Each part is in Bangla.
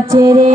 নাচে রে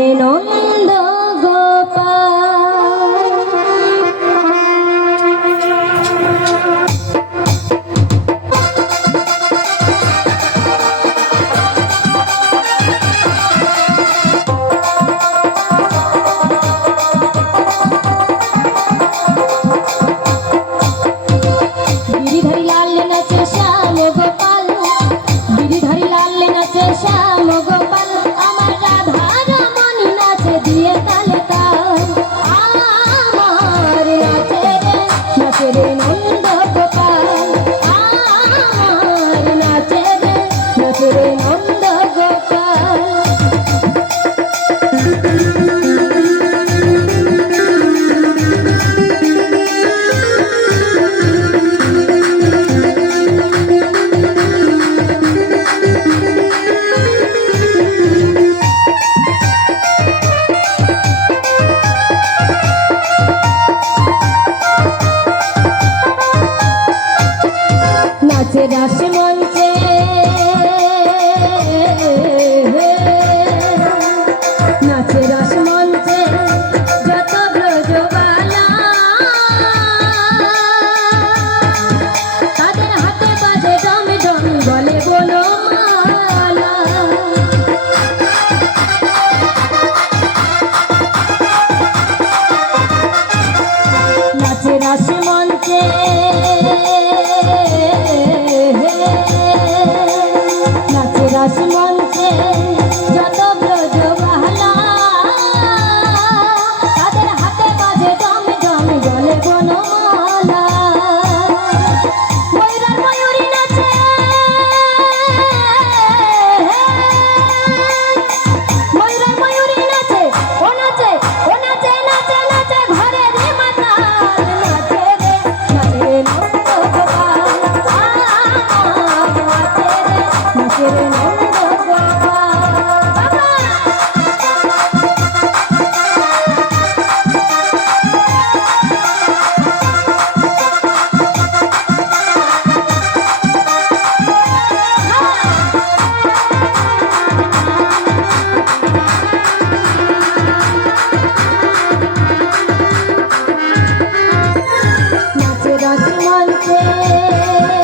নাচে রাস মঞ্চে। Asma Oh